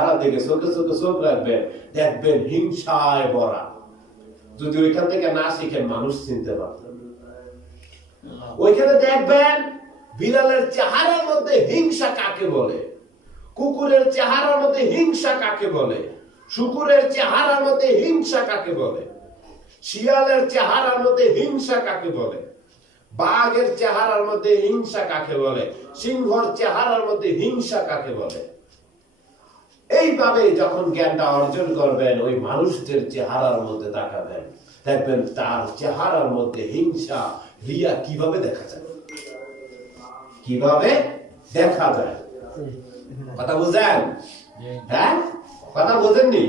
চেহারা দেখে চোখে চোখে চোখ রাখবেন দেখবেন হিংসায় ভরা। যদি ওইখান থেকে না শিখেন, মানুষ চিনতে পারবেন ওইখানে দেখবেন বিড়ালের চেহারার মধ্যে হিংসা কাকে বলে? কুকুরের চেহারার মধ্যে হিংসা কাকে বলে? শুকুরের চেহারার মধ্যে হিংসা কাকে বলে? শিয়ালের চেহারার মধ্যে হিংসা কাকে বলে? বাঘের চেহারার মধ্যে হিংসা কাকে বলে? সিংহর চেহারার মধ্যে হিংসা কাকে বলে? এইভাবে যখন জ্ঞানটা অর্জন করবেন, ওই মানুষদের চেহারার মধ্যে তাকাবেন, দেখবেন তার চেহারার মধ্যে হিংসা, রিয়া কীভাবে দেখা যায়? কীভাবে দেখা যায়? কথা বুঝেন? হ্যাঁ? কথা বুঝেননি?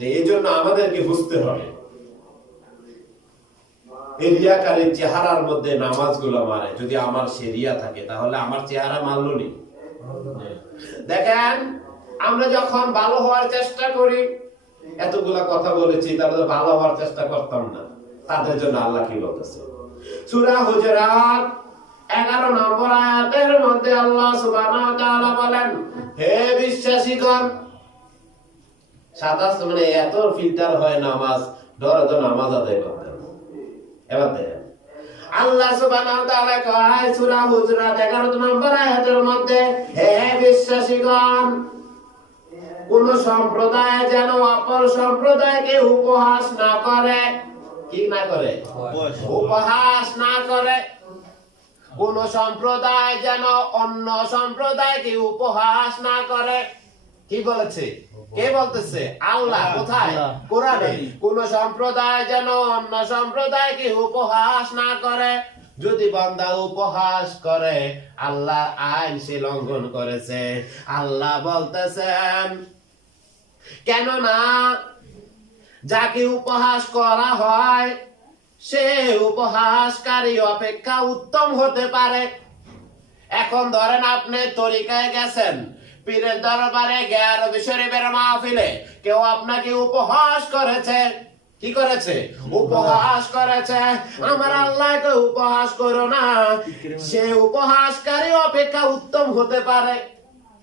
এই জন্য আমাদেরকে বুঝতে হবে। এই রিয়াকারীর চেহারার মধ্যে নামাজগুলো মারে। যদি আমার সে রিয়া থাকে, তাহলে আমার চেহারা মানলো নি? দেখেন? আমরা যখন ভালো হওয়ার চেষ্টা করি, এতগুলা কথা বলেছি, তাহলে ভালো হওয়ার চেষ্টা করতাম না। তাদের জন্য আল্লাহ কি বলতেছে? সূরা হুজুরাত 11 নম্বর আয়াতের মধ্যে আল্লাহ বলেন, হে বিশ্বাসীগণ, সাতাশ মানে এত ফিল্টার হয় নামাজ নামাজ আদায় করতে এবার দেখেন, আল্লাহ কয় হুজুরাত 11 নম্বর আয়াতের মধ্যে, হে বিশ্বাসীগণ কোন সম্প্রদায় যেন অপর সম্প্রদায়কে উপহাস না করে। কি না করে? উপহাস না করে। কোন সম্প্রদায় যেন অন্য সম্প্রদায়কে উপহাস না করে। কি বলেছে? কে বলতেছে? আল্লাহ। কোথায়। কোরআনে। কোন সম্প্রদায় যেন অন্য সম্প্রদায়কে উপহাস না করে। যদি বান্দা উপহাস করে আল্লাহ আইন সে লঙ্ঘন করেছে। আল্লাহ বলতেছেন কেননা যাকে উপহাস করা হয়, সে উপহাসকারী অপেক্ষা উত্তম হতে পারে। এখন ধরেন আপনি তরিকায় গেছেন, পীরের দরবারে জ্ঞান শরীফের মাহফিলে কেউ আপনাকে উপহাস করেছে। কি করেছে? উপহাস করেছে। আমার আল্লাহকে উপহাস করো না। সে উপহাসকারী অপেক্ষা উত্তম হতে পারে।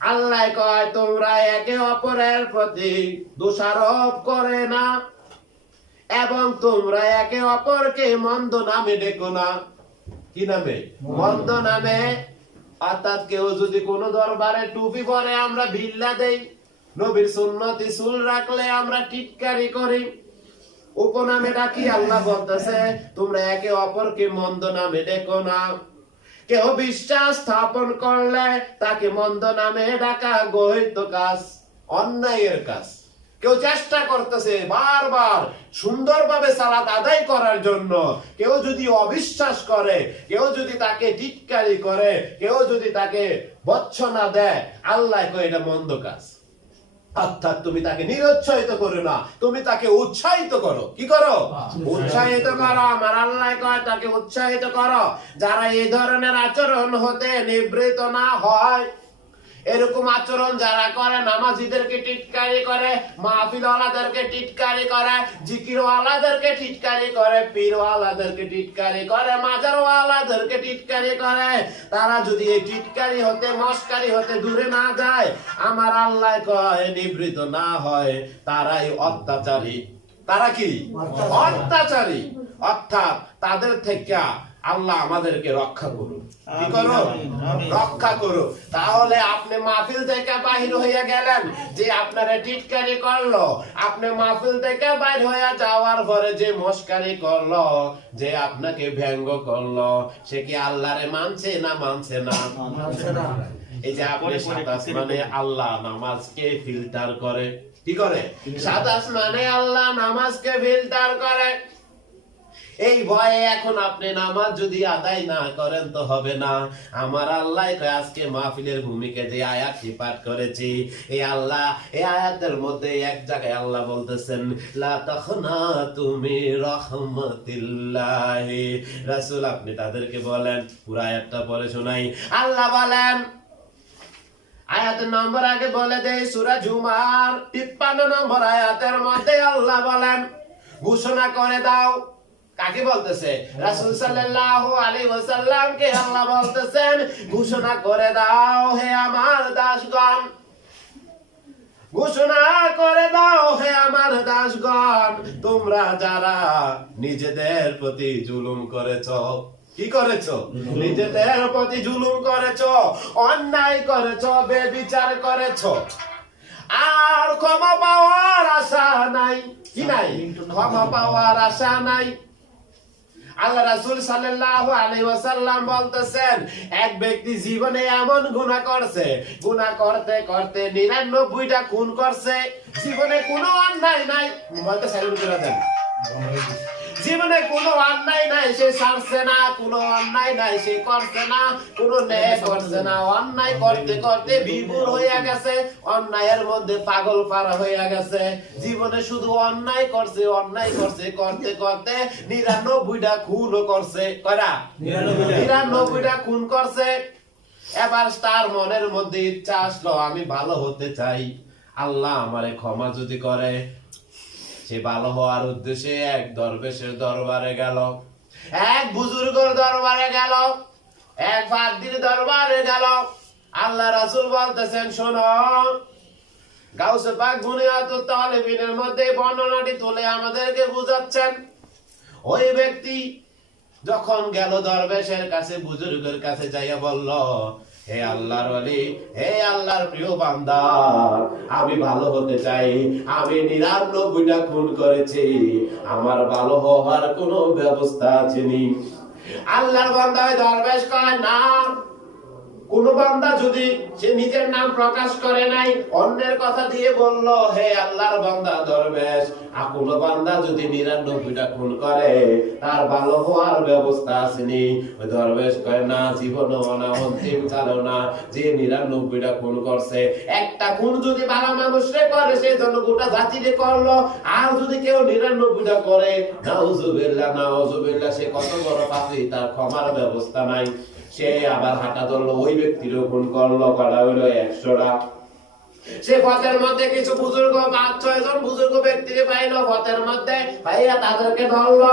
আল্লাহ কয়, তোমরা একে অপরের প্রতি দোষারোপ করে না। এবং তোমরা একে অপরকে মন্দ নামে ডেকো না। কি নামে? মন্দ নামে। অর্থাৎ কেউ যদি কোন দরবারে টুপি পরে আমরা ভিল্লা দেই, নবীর সুন্নতি চুল রাখলে আমরা টিটকারি করি। উপনামে ডাকি আল্লাহ বলতেছে? তোমরা একে অপরকে মন্দ নামে ডেকো না। কেউ বিশ্বাস স্থাপন করলে তাকে মন্দ নামে ডাকা গহিত কাজ, অন্যায়ের কাজ। কেউ চেষ্টা করতেছে বারবার সুন্দরভাবে সালাত আদায় করার জন্য। কেউ যদি অবিশ্বাস করে, কেউ যদি তাকে টিটকারি করে, কেউ যদি তাকে বচ্ছনা দেয়, আল্লাহ এটা মন্দ কাজ। অর্থাৎ তুমি তাকে নিরুৎসাহিত করো না তুমি তাকে উৎসাহিত করো। কি করো? উৎসাহিত করো। আমার আল্লাহ কয় তাকে উৎসাহিত করো। যারা এই ধরনের আচরণ হতে নিবৃত না হয় এরকম আচরণ যারা করে নামাজিদেরকে টিটকারি করে মাহফিলওয়ালাদেরকে টিটকারি করে জিকিরওয়ালাদেরকে টিটকারি করে পীরওয়ালাদেরকে টিটকারি করে মাজারওয়ালাদেরকে টিটকারি করে। তারা যদি এই টিটকারি হতে মস্কারি হতে দূরে না যায় আমার আল্লাহ কয় নিবৃত না হয় তারাই অত্যাচারী। তারা কি? অত্যাচারী। অর্থাৎ তাদের থেকে আল্লাহ আমাদেরকে রক্ষা করুন কি করো। রক্ষা করো তাহলে আপনি মাহফিল থেকে বাহির হইয়া গেলেন। যে আপনারা টিটকারি করল আপনি মাহফিল থেকে বাইর হইয়া যাওয়ার পরে যে মস্কারি করল যে আপনাকে ব্যঙ্গ করল সে কি আল্লাহরে মানছে না মানছে না? এই যে আপনি সাত আসমানে আল্লাহ নামাজকে ফিল্টার করে। কি করে? সাত মানে আল্লাহ নামাজকে ফিল্টার করে। এই ভয়ে এখন আপনি নামাজ যদি আদায় না করেন তো হবে না। আমার আল্লাহ আজকে মাহফিলের ভূমিকা যে আয়াতটি পাঠ করেছি, এই আল্লাহ, এই আয়াতের মধ্যে এক জায়গায় আল্লাহ বলতেছেন, লা তুমি রহমতিল্লাহ। রাসূল, আপনি তাদেরকে বলেন, পুরো আয়াতটা পরে শোনাই। আল্লাহ বলেন, আয়াতের নম্বর আগে বলে দেয় সুরা জুমার তিপ্পান্ন নম্বর আয়াতের মধ্যে আল্লাহ বলেন, ঘোষণা করে দাও কাকে বলতেছে? রাসূল সাল্লাল্লাহু আলাইহি ওয়াসাল্লামকে আল্লাহ বলতেছেন ঘোষণা করে দাও হে আমার দাসগণ। ঘোষণা করে দাও হে আমার দাসগণ। তোমরা যারা নিজেদের প্রতি জুলুম করেছ কি করেছ? নিজেদের প্রতি জুলুম করেছ অন্যায় করেছ বেবিচার করেছ। আর ক্ষমা পাওয়ার আশা নাই। কি নাই? ক্ষমা পাওয়ার আশা নাই। আল্লাহ রাসুল ওয়াসাল্লাম বলতেছেন, এক ব্যক্তি জীবনে এমন গুনাহ করছে, গুনাহ করতে করতে 99টা খুন করছে, জীবনে কোনো অন্যায় নাই। বলতে স্যালুট করে দেন। জীবনে কোনো অন্যায় নাই সে ছাড়ছে না কোনো অন্যায় নাই সে করছে না কোনো ন্যায় করছে না। অন্যায় করতে করতে বিভোর হইয়া গেছে অন্যায়ের মধ্যে পাগল পারা হইয়া গেছে। জীবনে শুধু অন্যায় করছে অন্যায় করছে করতে করতে নিরানব্বইটা খুনও করছে। কয়টা? নিরানব্বইটা খুন করছে। এবার তার মনের মধ্যে ইচ্ছা আসলো আমি ভালো হতে চাই। আল্লাহ আমারে ক্ষমা যদি করে সে ভালো হওয়ার উদ্দেশ্যে এক দরবেশের দরবারে গেল। এক বুজুর্গর দরবারে গেল। এক ফাদির দরবারে গেল। আল্লাহ রাসুল বলতেছেন, শোনো, গাউসে পাক বুনিয়াত তালেবিনের মধ্যে বর্ণনাটি তুলে আমাদেরকে বুঝাচ্ছেন। ওই ব্যক্তি যখন গেল দরবেশের কাছে, বুজুর্গের কাছে যাইয়া বলল হে আল্লাহর ওলি, হে আল্লাহর প্রিয় বান্দা, আমি ভালো হতে চাই, আমি নিরানব্বইটা খুন করেছি, আমার ভালো হওয়ার কোনো ব্যবস্থা আছে নি। আল্লাহর বান্দায় দরবেশ কয় না। কোন বান্দা যদি সে নিজের নাম প্রকাশ করে নাই, অন্যের কথা দিয়ে বলল, হে আল্লাহর বান্দা, দরবেশ। কোন বান্দা যদি নিরানব্বইটা খুন করে, তার ভালো হওয়ার ব্যবস্থা আসেনি। ওই দরবেশ কয়, না জীবন না, অন্তিম কালো না যে নিরানব্বইটা খুন করছে, একটা খুন যদি ভালো মানুষরে করে সেই জন্য গোটা জাতিরে করল। আর যদি কেউ নিরানব্বইটা করে, নাউজুবিল্লাহ নাউজুবিল্লাহ, সে কত বড় পাপী, তার ক্ষমার ব্যবস্থা নাই। সে আবার হাঁটা ধরলো, ওই ব্যক্তির খুন করল, করা হইল একশোটা। সে পথের মধ্যে কিছু বুজুর্গ পাঁচ ছয় জন বুজুর্গ ব্যক্তিকে পাইলো, পথের মধ্যে পাইয়া তাদেরকে ধরলো।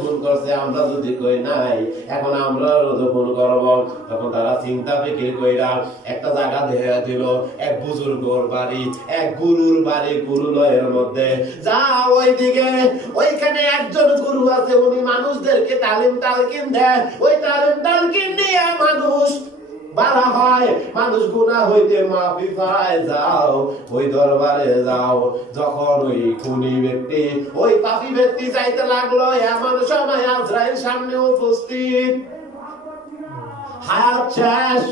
খুন করছে, আমরা যদি কই নাই, এখন আমরা রোজ ভুল করব। তখন তারা চিন্তা, ফিকির কইরা একটা জায়গা দেয়া দিল, এক বুজুর্গর বাড়ি, এক গুরুর বাড়ি গুরুলয়ের মধ্যে। যা ওইদিকে, ওইখানে একজন গুরু আছে, উনি মানুষদেরকে তালিম তালকিন দেয়। ওই তালিম তালকিন দিয়ে মানুষ বাড়া হয় মানুষ গুণা হইতে মাফি পায়, যাও, ওই দরবারে যাও। যখন ওই খুনি ব্যক্তি, ওই পাপি ব্যক্তি যাইতে লাগল, এমন সময় আজরাইল সামনে উপস্থিত। হায়াত শেষ।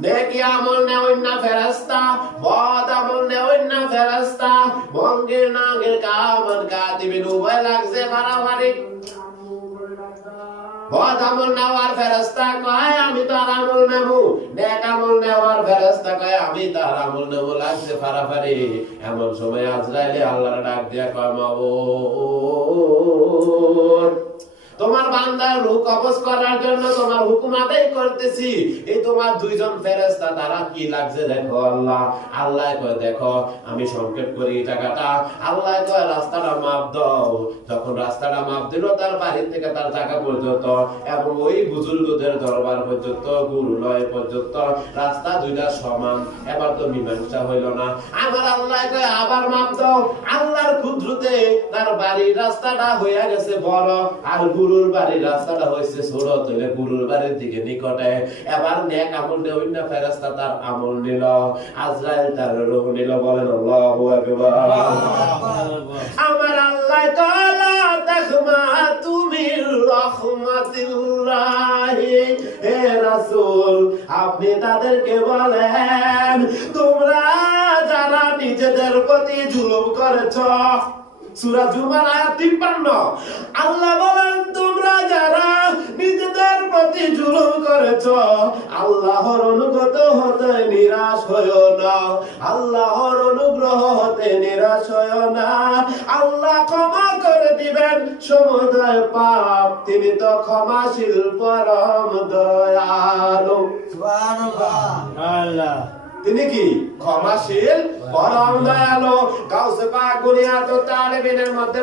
নেকি আমল নেওয়ার না ফেরাস্তা বদ আমল নেওয়ার না ফেরাস্তা বঙ্গের নাগের কামন কাতিবিন উভয় লাগছে মারামারি বদ আমল নেওয়ার ফেরস্তা কয়, আমি তার আমল নেব। নেক আমল নেওয়ার ফেরস্তা কয়, আমি তার আমল নেব লাগছে ফারাফারি। এমন সময় আজরাইলে আল্লাহর ডাক দিয়া কয় মাবুদ তোমার বান্দার রূহ কবজ করার জন্য তোমার হুকুম আদায় করতেছি। এই তোমার দুইজন ফেরেশতা, তারা কি লাগছে দেখো আল্লাহ। আল্লাহ কয়, দেখো, আমি সংকেত করি টাকাটা। আল্লাহ কয়, রাস্তাটা মাপ দাও। যখন রাস্তাটা মাপ দিল, তার বাড়ি থেকে তার টাকা পর্যন্ত এবং ওই বুজুর্গদের দরবার পর্যন্ত, গুরুলয় পর্যন্ত, রাস্তা দুইটা সমান। এবার তো মীমাংসা হইল না। আবার আল্লাহ কয়, আবার মাপ দাও। আল্লাহর ক্ষুদ্রতে তার বাড়ির রাস্তাটা হইয়া গেছে বড়। আর গুরুর বাড়ির রাস্তাটা হয়েছে ছোট তৈলে গুরুর বাড়ির দিকে নিকটে। এবার নেক আমল নেই অন্য ফেরেস্তা তার আমল নিল। আজরাইল তার রূহ নিল, বলেন, আল্লাহু আকবার। আমার আল্লাহ তাআলা দেখমা তুমি রহমাতুল্লাহ। হে রাসূল, আপনি তাদেরকে বলেন, তোমরা যারা নিজেদের প্রতি জুলুম করেছ সূরা জুমার আয়াত 53 আল্লাহ বলেন তোমরা যারা নিজেদের প্রতি জুলুম করেছ আল্লাহর অনুগত হতে নিরাশ হইও না। আল্লাহর অনুগ্রহ হতে নিরাশ হইও না। আল্লাহ ক্ষমা করে দিবেন সমুদয় পাপ তিনি তো ক্ষমাশীল পরম দয়ালু। আল্লাহ। তিনি কি? ক্ষমাশীল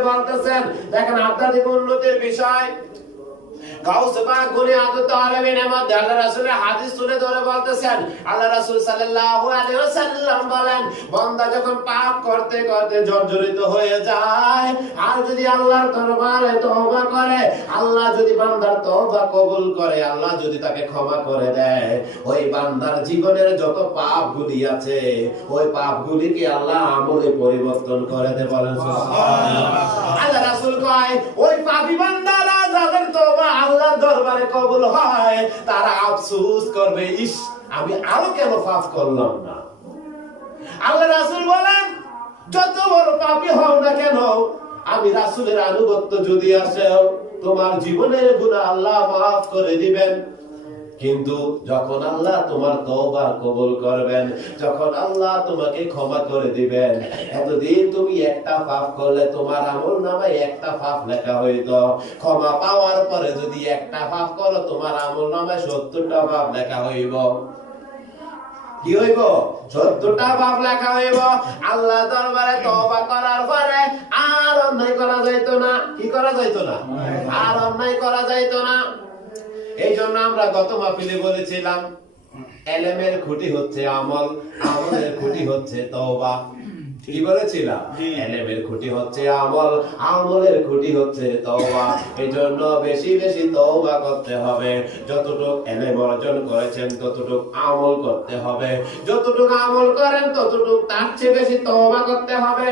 বলতেছেন দেখেন আধ্যাত্মিক উন্নতির বিষয় গাউসে পাক আল্লাহ রাসূলের হাদিস তুলে ধরে বলতেছেন। আল্লাহ রাসূল সাল্লাল্লাহু আলাইহি ওয়াসাল্লাম বলেন বান্দা যখন পাপ করতে করতে জর্জরিত হয়ে যায় আর যদি আল্লাহর দরবারে তওবা করে আল্লাহ যদি বান্দার তওবা কবুল করে আল্লাহ যদি তাকে ক্ষমা করে দেয়। ওই বান্দার জীবনের যত পাপ গুলি আছে ওই পাপগুলিকে আল্লাহ আমলে পরিবর্তন করে দেয় বলেন সুবহানাল্লাহ। আল্লাহ রাসূল কয় ওই পাপী বান্দারা তওবা আল্লাহর দরবারে কবুল হয়, তারা আফসোস করবে, ইস, আমি আরও কেন পাপ করলাম না? আল্লাহ রাসুল বলেন, যত বড় পাপী হও না কেন, আমি রাসূলের আনুগত্য যদি আসে, তোমার জীবনের গুনাহ আল্লাহ মাফ করে দিবেন। কিন্তু যখন আল্লাহ তোমার তওবা কবুল করবেন যখন আল্লাহ তোমাকে ক্ষমা করে দিবেন এতদিন তুমি একটা পাপ করলে তোমার আমল নামায় একটা পাপ লেখা হইতো। ক্ষমা পাওয়ার পরে যদি একটা পাপ করো তোমার আমল নামায় সত্তরটা পাপ লেখা হইব। কি হইব? সত্তরটা পাপ লেখা হইব। আল্লাহ দরবারে তওবা করার পরে আর অন্যায় করা যাইতো না। কি করা যাইতো না? আর অন্যায় করা যাইতো না। এই জন্য আমরা গত মাহফিলে বলেছিলাম এলেমের খুঁটি হচ্ছে আমল আমলের খুঁটি হচ্ছে তওবা। কি বলেছিলাম? এলেমের খুঁটি হচ্ছে আমল আমলের খুঁটি হচ্ছে তওবা। বেশি বেশি তওবা করতে হবে। যতটুক এলেম অর্জন করেছেন ততটুক আমল করতে হবে। যতটুক আমল করেন ততটুক তার চেয়ে বেশি তওবা করতে হবে।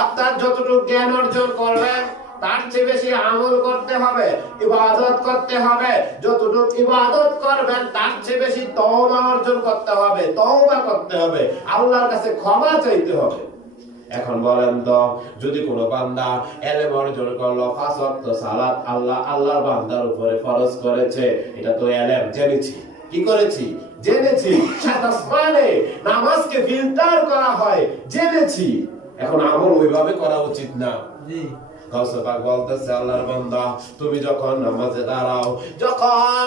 অর্থাৎ যতটুক জ্ঞান অর্জন করবেন তার চেয়ে বেশি আমল করতে হবে, ইবাদত করতে হবে। ইবাদত করবেন, তার চেয়ে বেশি তওবা অর্জন করতে হবে, তওবা করতে হবে। আল্লাহর কাছে ক্ষমা চাইতে হবে। এখন বলেন তো, যদি কোনো বান্দা এলেম অর্জন করল সালাত আল্লাহ, আল্লাহর বান্দার উপরে ফরজ করেছে, এটা তো এলেম, জেনেছি। কি করেছি? জেনেছি। সাত নামাজকে ফিল্টার করা হয়, জেনেছি। এখন আমল ওইভাবে করা উচিত না। জি। তুমি যখন নামাজে দাঁড়াও, যখন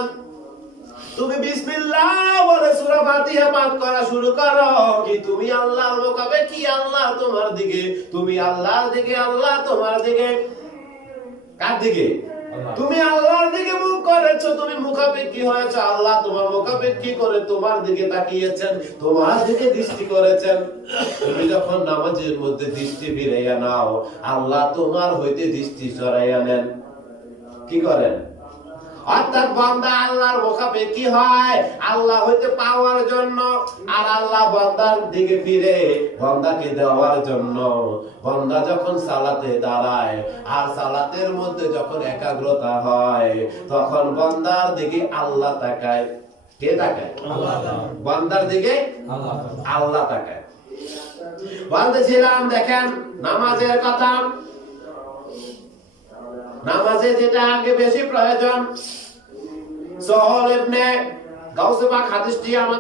তুমি বিসমিল্লাহ বলে সূরা ফাতিহা করা শুরু করো, কি তুমি আল্লাহর কি আল্লাহ তোমার দিকে, তুমি আল্লাহর দিকে, আল্লাহ তোমার দিকে, কার দিকে? তুমি আল্লাহর দিকে মুখ করেছ, তুমি মুখাপেক্ষী হয়েছো। আল্লাহ তোমার মুখাপেক্ষী করে তোমার দিকে তাকিয়েছেন, তোমার দিকে দৃষ্টি করেছেন। তুমি যখন নামাজের মধ্যে দৃষ্টি ফিরাইয়া নাও, আল্লাহ তোমার হইতে দৃষ্টি সরাইয়া নেন। কি করেন? অর্থাৎ আল্লাহর মুখাপেক্ষী হয়? আল্লাহ হইতে পাওয়ার জন্য আর আল্লাহ দিকে ফিরে দেওয়ার জন্য। যখন সালাতে দাঁড়ায় আর সালাতের মধ্যে যখন একাগ্রতা হয়, তখন বান্দার দিকে আল্লাহ তাকায়। কে তাকায়। বান্দার দিকে আল্লাহ তাকায়। বলতেছিলাম দেখেন, নামাজের কথা। নামাজে যেটা আগে বেশি প্রয়োজন সহল ইবনে গাউসে পাক আমাদের